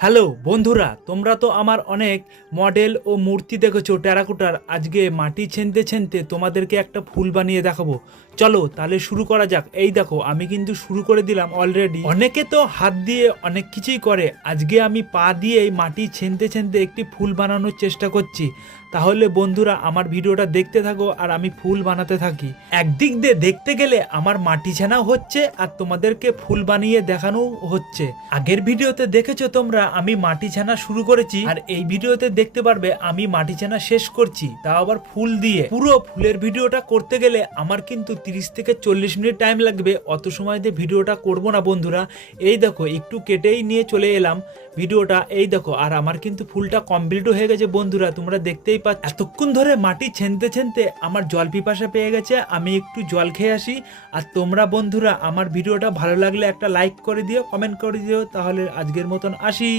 Hello বন্ধুরা, তোমরা তো আমার অনেক মডেল ও মূর্তি দেখেছো টেরাকোটার। আজকে মাটি ছেনতে ছেনতে তোমাদেরকে একটা ফুল বানিয়ে দেখাবো। চলো তাহলে শুরু করা যাক। এই দেখো আমি কিন্তু শুরু করে দিলাম অলরেডি। অনেকে তো হাত দিয়ে অনেক কিছুই করে, আজকে আমি পা দিয়েই মাটি ছেনতে ছেনতে একটি ফুল বানানোর চেষ্টা করছি। তাহলে বন্ধুরা আমার ভিডিওটা দেখতে থাকো আর আমি ফুল বানাতে থাকি। একদিক দিয়ে দেখতে গেলে আমার মাটি ছেনাও হচ্ছে আর তোমাদেরকে ফুল বানিয়ে দেখানো হচ্ছে। আগের ভিডিওতে দেখেছো তোমরা আমি মাটি ছানা শুরু করেছি, আর এই ভিডিওতে দেখতে পারবে আমি মাটি ছানা শেষ করছি, তাও আবার ফুল দিয়ে। পুরো ফুলের ভিডিওটা করতে গেলে আমার কিন্তু 30 থেকে 40 মিনিট টাইম লাগবে। অত সময় দিয়ে ভিডিওটা করব না বন্ধুরা। এই দেখো একটু কেটেই নিয়ে চলে এলাম ভিডিওটা। এই দেখো আর আমার কিন্তু ফুলটা কমপ্লিট হয়ে গেছে বন্ধুরা, তোমরা দেখতেই পাচ্ছ। এতক্ষণ ধরে মাটি ছেনতে ছেনতে আমার জল পিপাসা পেয়ে গেছে, আমি একটু জল খেয়ে আসি। আর তোমরা বন্ধুরা আমার ভিডিওটা ভালো লাগলে একটা লাইক করে দিও, কমেন্ট করে দিও। তাহলে আজকের মতন আসি।